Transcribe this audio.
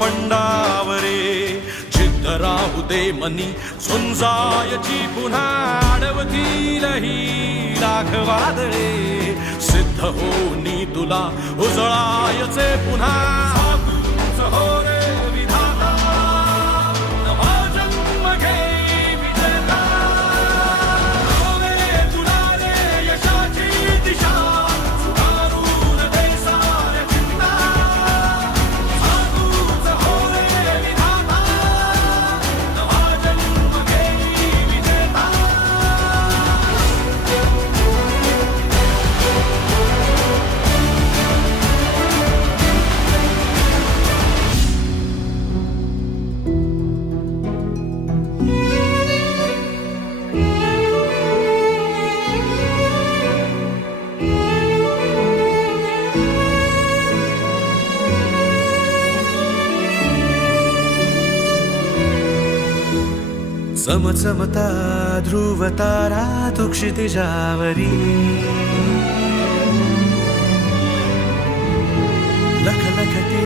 पंडावरे जिद्द राहू दे मनी झुंजायची पुन्हा अडवतील ही लाख वादळे सिद्ध होनी तुला उजळायचे पुन्हा साधूच हो रे विधाता नवा जन्म घे विजेता हो रे तुला रे यशाची दिशा सुधारून दे साऱ्या चिंता साधूच हो रे विधाता नवा जन्म घे विजेता चमचमता ध्रुव तारा तो क्षितिजावरी लखलखती